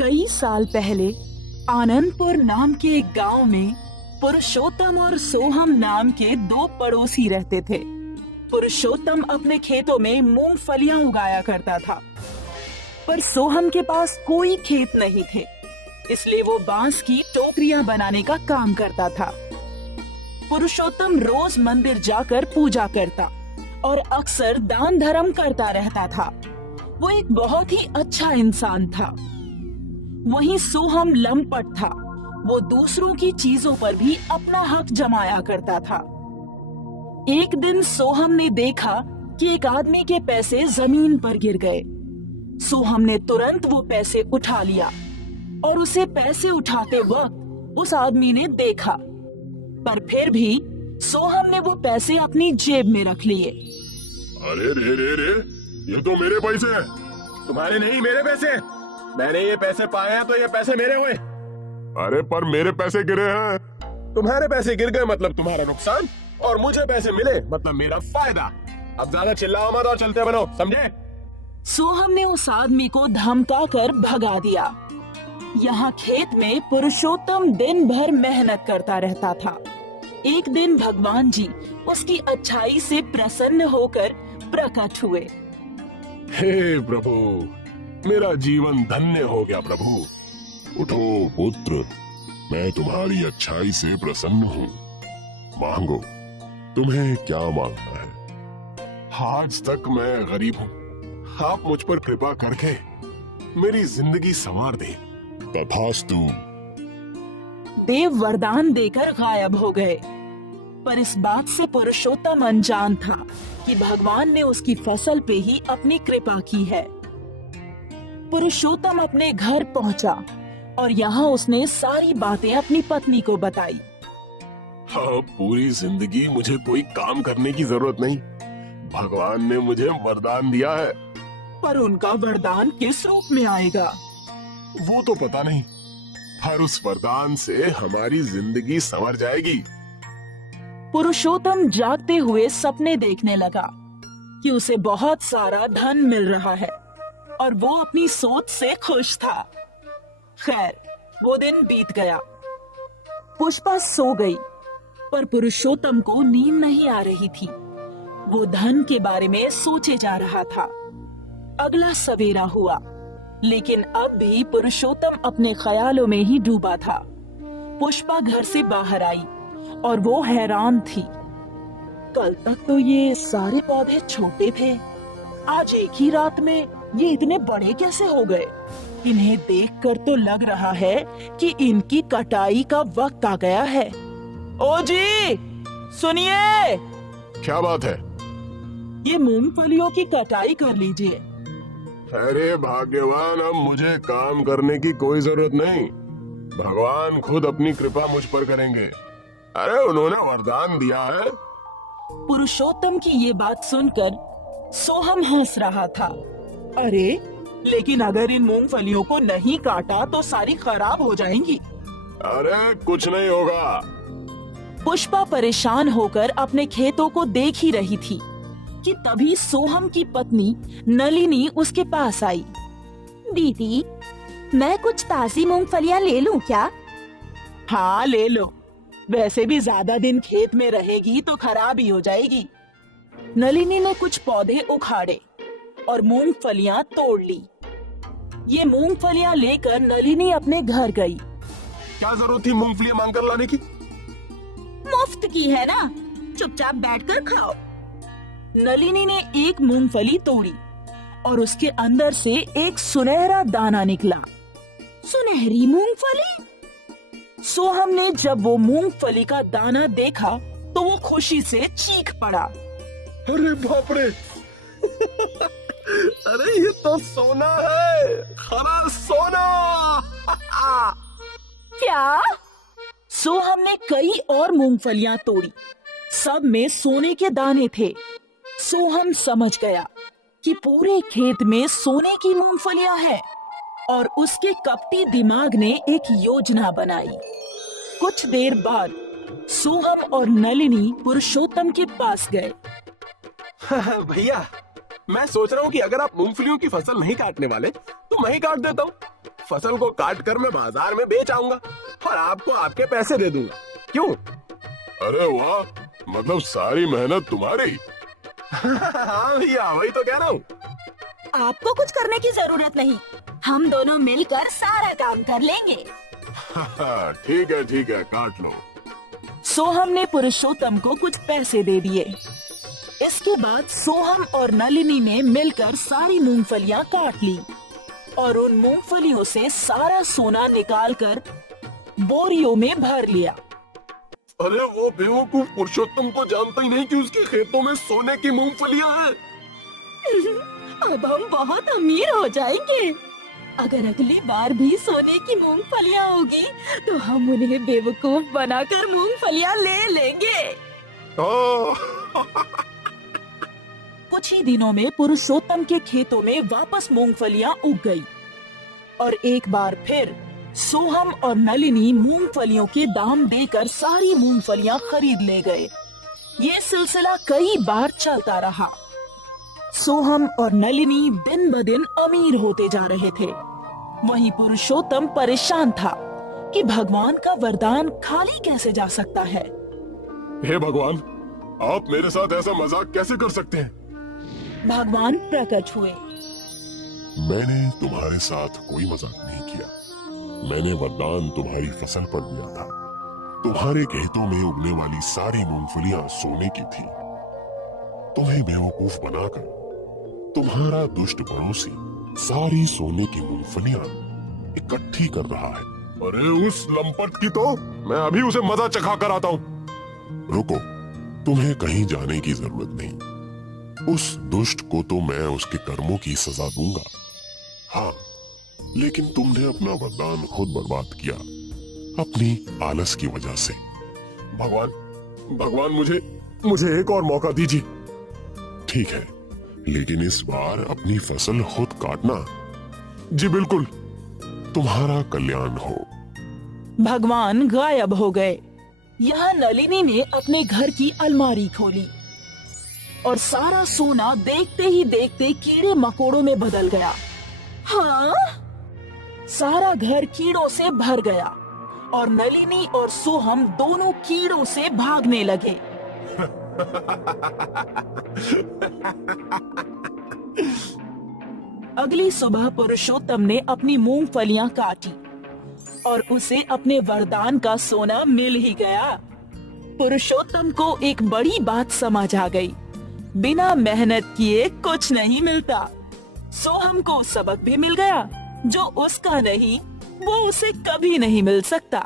कई साल पहले आनंदपुर नाम के एक गांव में पुरुषोत्तम और सोहम नाम के दो पड़ोसी रहते थे। पुरुषोत्तम अपने खेतों में मूंगफलियां उगाया करता था, पर सोहम के पास कोई खेत नहीं थे, इसलिए वो बांस की टोकरियां बनाने का काम करता था। पुरुषोत्तम रोज मंदिर जाकर पूजा करता और अक्सर दान धर्म करता रहता था। वो एक बहुत ही अच्छा इंसान था। वहीं सोहम लंपट था। वो दूसरों की चीजों पर भी अपना हक जमाया करता था। एक दिन सोहम ने देखा कि एक आदमी के पैसे जमीन पर गिर गए। सोहम ने तुरंत वो पैसे उठा लिया और उसे पैसे उठाते वक्त उस आदमी ने देखा, पर फिर भी सोहम ने वो पैसे अपनी जेब में रख लिए। अरे रे रे रे, ये तो मेरे पैसे हैं। तुम्हारे नहीं, मेरे पैसे। मैंने ये पैसे पाए हैं तो ये पैसे मेरे हुए। अरे पर मेरे पैसे गिरे हैं। तुम्हारे पैसे गिर गए मतलब तुम्हारा नुकसान, और मुझे पैसे मिले मतलब मेरा फायदा। अब ज्यादा चिल्लाओ मत और चलते बनो, समझे? सोहम ने उस आदमी को धमका कर भगा दिया। यहाँ खेत में पुरुषोत्तम दिन भर मेहनत करता रहता था। एक दिन भगवान जी उसकी अच्छाई से प्रसन्न होकर प्रकट हुए। हे प्रभु, मेरा जीवन धन्य हो गया प्रभु। उठो पुत्र, मैं तुम्हारी अच्छाई से प्रसन्न हूँ। मांगो, तुम्हें क्या मांगना है? आज तक मैं गरीब हूँ, आप मुझ पर कृपा करके मेरी जिंदगी संवार दे। तथास्तु। देव वरदान देकर गायब हो गए, पर इस बात से पुरुषोत्तम अनजान था कि भगवान ने उसकी फसल पे ही अपनी कृपा की है। पुरुषोत्तम अपने घर पहुंचा और यहाँ उसने सारी बातें अपनी पत्नी को बताई। हाँ, पूरी जिंदगी मुझे कोई काम करने की जरूरत नहीं। भगवान ने मुझे वरदान दिया है। पर उनका वरदान किस रूप में आएगा वो तो पता नहीं, पर उस वरदान से हमारी जिंदगी संवर जाएगी। पुरुषोत्तम जागते हुए सपने देखने लगा कि उसे बहुत सारा धन मिल रहा है और वो अपनी सोच से खुश था। खैर, वो दिन बीत गया। पुष्पा सो गई, पर पुरुषोत्तम को नींद नहीं आ रही थी। वो धन के बारे में सोचे जा रहा था। अगला सवेरा हुआ, लेकिन अब भी पुरुषोत्तम अपने ख्यालों में ही डूबा था। पुष्पा घर से बाहर आई और वो हैरान थी। कल तक तो ये सारे पौधे छोटे थे, आज एक ही रात में ये इतने बड़े कैसे हो गए? इन्हें देखकर तो लग रहा है कि इनकी कटाई का वक्त आ गया है। ओ जी, सुनिए। क्या बात है? ये मूंगफलियों की कटाई कर लीजिए। अरे भाग्यवान, अब मुझे काम करने की कोई जरूरत नहीं। भगवान खुद अपनी कृपा मुझ पर करेंगे। अरे उन्होंने वरदान दिया है। पुरुषोत्तम की ये बात सुनकर सोहम हंस रहा था। अरे, लेकिन अगर इन मूंगफलियों को नहीं काटा तो सारी खराब हो जाएंगी। अरे कुछ नहीं होगा। पुष्पा परेशान होकर अपने खेतों को देख ही रही थी कि तभी सोहम की पत्नी नलिनी उसके पास आई। दीदी, मैं कुछ ताजी मूंगफलियां ले लूं क्या? हाँ, ले लो। वैसे भी ज्यादा दिन खेत में रहेगी तो खराब ही हो जाएगी। नलिनी ने कुछ पौधे उखाड़े और मूंगफलियां तोड़ ली। ये मूंगफलियां लेकर नलिनी अपने घर गई। क्या जरूरत थी मूंगफलियां मांगकर लाने की? मुफ्त की है ना, चुपचाप बैठकर खाओ। नलिनी ने एक मूंगफली तोड़ी और उसके अंदर से एक सुनहरा दाना निकला। सुनहरी मूंगफली? सोहम ने जब वो मूंगफली का दाना देखा तो वो खुशी से चीख पड़ा। अरे बाप रे! अरे ये तो सोना है, खरा सोना! क्या? सोहम ने कई और मूंगफलियां तोड़ी, सब में सोने के दाने थे। सोहम समझ गया कि पूरे खेत में सोने की मूंगफलियां हैं और उसके कपटी दिमाग ने एक योजना बनाई। कुछ देर बाद सोहम और नलिनी पुरुषोत्तम के पास गए। भैया, मैं सोच रहा हूँ कि अगर आप मूंगफलियों की फसल नहीं काटने वाले तो मैं ही काट देता हूँ। फसल को काट कर मैं बाजार में बेच आऊंगा और आपको आपके पैसे दे दूंगा। क्यों? अरे वाह, मतलब सारी मेहनत तुम्हारी। हाँ भैया, वही तो कह रहा हूँ। आपको कुछ करने की जरूरत नहीं, हम दोनों मिलकर सारा काम कर लेंगे। ठीक है, काट लो। सोहम ने पुरुषोत्तम को कुछ पैसे दे दिए। इसके बाद सोहम और नलिनी ने मिलकर सारी मूंगफलियां काट ली और उन मूंगफलियों से सारा सोना निकालकर बोरियों में भर लिया। अरे वो बेवकूफ पुरुषोत्तम को जानता ही नहीं कि उसके खेतों में सोने की मूंगफलियां हैं। अब हम बहुत अमीर हो जाएंगे। अगर अगली बार भी सोने की मूंगफलियां होगी तो हम उन्हें बेवकूफ बनाकर मूंगफलियां ले लेंगे। कुछ ही दिनों में पुरुषोत्तम के खेतों में वापस मूंगफलियां उग गई और एक बार फिर सोहम और नलिनी मूंगफलियों के दाम देकर सारी मूंगफलियां खरीद ले गए। ये सिलसिला कई बार चलता रहा। सोहम और नलिनी दिन ब दिन अमीर होते जा रहे थे। वहीं पुरुषोत्तम परेशान था कि भगवान का वरदान खाली कैसे जा सकता है। हे भगवान, आप मेरे साथ ऐसा मजाक कैसे कर सकते हैं? भगवान प्रकट हुए। मैंने तुम्हारे साथ कोई मजाक नहीं किया। मैंने वरदान तुम्हारी फसल पर दिया था। तुम्हारे खेतों में उगने वाली सारी मूंगफलियां सोने की थी। तुम्हें बेवकूफ बनाकर तुम्हारा दुष्ट पड़ोसी सारी सोने की मूंगफलियां इकट्ठी कर रहा है। अरे उस लंपट की तो मैं अभी उसे मजा चखा कर आता हूँ। रुको, तुम्हें कहीं जाने की जरूरत नहीं। उस दुष्ट को तो मैं उसके कर्मों की सजा दूंगा। हाँ, लेकिन तुमने अपना वरदान खुद बर्बाद किया अपनी आलस की वजह से। भगवान मुझे एक और मौका दीजिए। ठीक है, लेकिन इस बार अपनी फसल खुद काटना। जी बिल्कुल, तुम्हारा कल्याण हो। भगवान गायब हो गए। यहाँ नलिनी ने अपने घर की अलमारी खोली और सारा सोना देखते ही देखते कीड़े मकोड़ों में बदल गया। हाँ? सारा घर कीड़ों से भर गया और नलिनी और सोहम दोनों कीड़ों से भागने लगे। अगली सुबह पुरुषोत्तम ने अपनी मूंगफलियां काटी और उसे अपने वरदान का सोना मिल ही गया। पुरुषोत्तम को एक बड़ी बात समझ आ गई, बिना मेहनत किए कुछ नहीं मिलता। सोहम को सबक भी मिल गया, जो उसका नहीं वो उसे कभी नहीं मिल सकता।